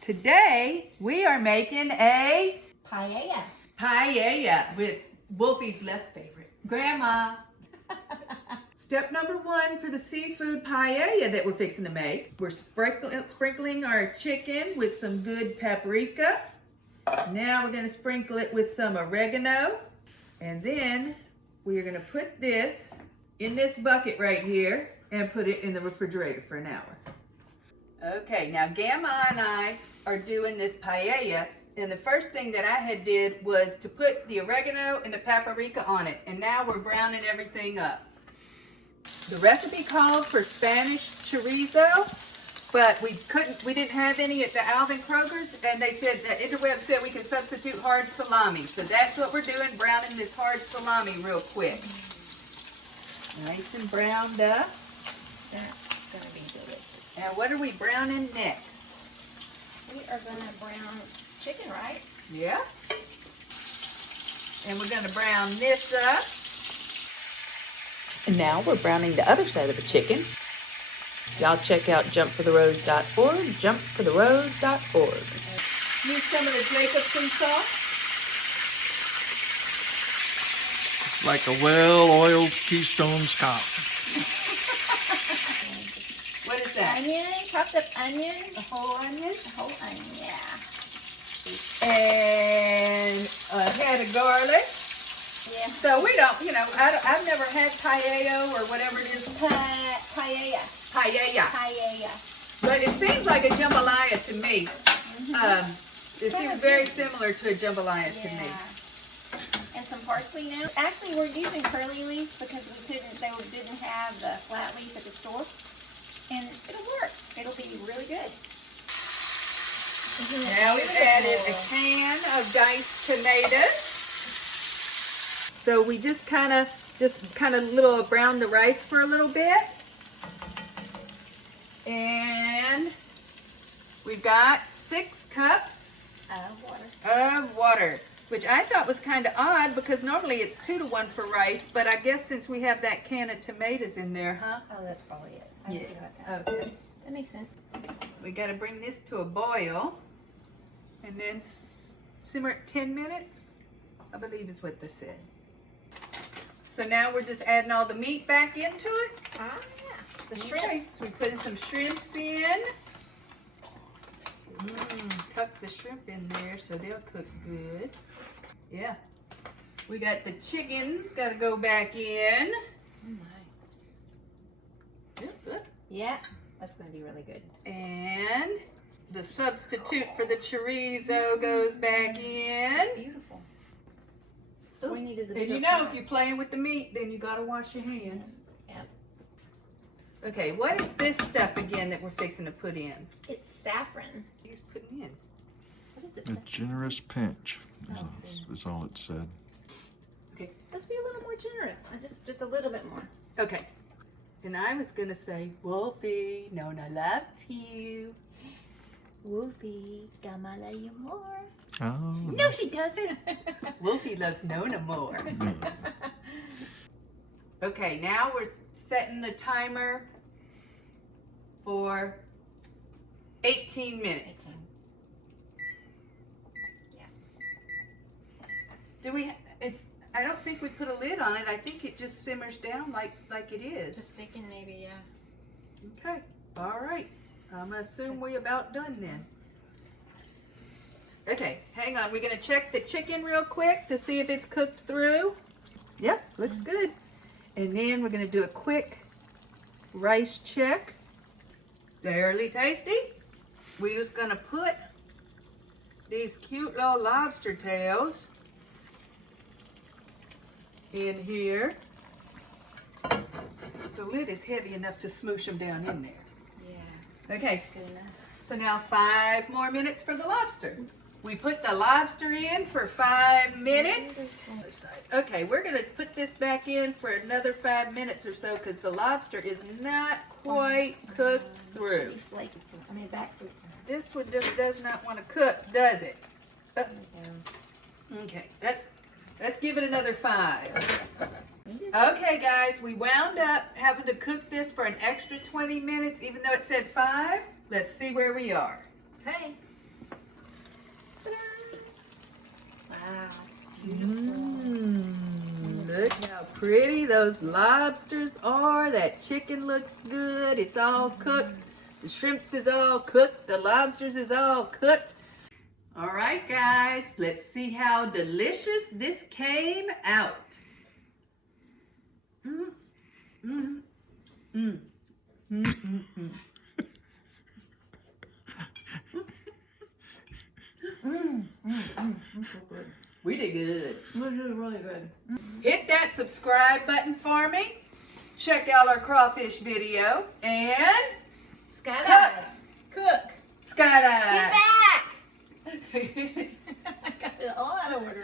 Today we are making a paella with Wolfie's less favorite, Grandma. Step number one for the seafood paella that we're fixing to make. We're sprinkling our chicken with some good paprika. Now we're going to sprinkle it with some oregano. And then we are going to put this in this bucket right here and put it in the refrigerator for an hour. Okay, now Gamma and I are doing this paella, and the first thing that I had did was to put the oregano and the paprika on it, and now we're browning everything up. The recipe called for Spanish chorizo, but we didn't have any at the Alvin Kroger's, and they said, the interweb said we can substitute hard salami, so that's what we're doing, browning this hard salami real quick. Nice and browned up. That's going to be delicious. Now what are we browning next? We are going to brown chicken, right? Yeah. And we're going to brown this up. And now we're browning the other side of the chicken. Y'all check out jumpfortherose.org, jumpfortherose.org. Use some of the Jacobson sauce. It's like a well-oiled Keystone Scotch. What is that? Onion, chopped up onion. A whole onion? A whole onion, yeah. And a head of garlic. Yeah. So we don't, I've never had paella or whatever it is. Paella. Paella. But it seems like a jambalaya to me. It seems very similar to a jambalaya to me. And some parsley now. Actually, we're using curly leaf because they didn't have the flat leaf at the store. And it'll work. It'll be really good. Now we've added a can of diced tomatoes. So we just kind of little brown the rice for a little bit. And we've got 6 cups of water, which I thought was kind of odd because normally it's 2-to-1 for rice, but I guess since we have that can of tomatoes in there, huh? Oh, that's probably it. Yeah. Okay. That makes sense. We got to bring this to a boil and then simmer it 10 minutes, I believe is what they said. So now we're just adding all the meat back into it. Ah, yeah. The shrimps. We're putting some shrimps in. Tuck the shrimp in there so they'll cook good. Yeah. We got the chickens got to go back in. Oh my. Yeah, that's going to be really good. And the substitute for the chorizo goes back in. Beautiful. All we need is a And bigger you know, if you're playing with the meat, then you got to wash your hands. Yeah. Okay, what is this stuff again that we're fixing to put in? It's saffron. He's putting in. What is it? A generous pinch is all it said. Okay. Let's be a little more generous. Just a little bit more. Okay. And I was going to say, Wolfie, Nonna loves you. Wolfie, Gamala you more. Oh, No, she doesn't. Wolfie loves Nonna more. Okay, now we're setting the timer for 18 minutes. Yeah. Do we? I don't think we put a lid on it. I think it just simmers down like it is. Just thinking maybe, yeah. Okay. All right. I'm gonna assume we're about done then. Okay, hang on. We're gonna check the chicken real quick to see if it's cooked through. Yep, looks good. And then we're gonna do a quick rice check. Fairly tasty. We're just gonna put these cute little lobster tails in here. The lid is heavy enough to smoosh them down in there. Yeah. Okay, That's good enough. so now 5 more minutes for the lobster. We put the lobster in for 5 minutes. Okay, we're gonna put this back in for another 5 minutes or so because the lobster is not quite cooked Should through. be flaky. I mean, back sleep. This one just does not want to cook, does it? Okay, let's give it another 5. Okay guys, we wound up having to cook this for an extra 20 minutes even though it said 5. Let's see where we are. Okay. those lobsters are. That chicken looks good. It's all cooked. The shrimps is all cooked. The lobsters is all cooked. All right, guys, let's see how delicious this came out. Mm, mm, mm, mm, mm, mm. We did good. This is really good. Hit that subscribe button for me. Check out our crawfish video and Skydive. cook. Skydive. Get back! I got it all out of order.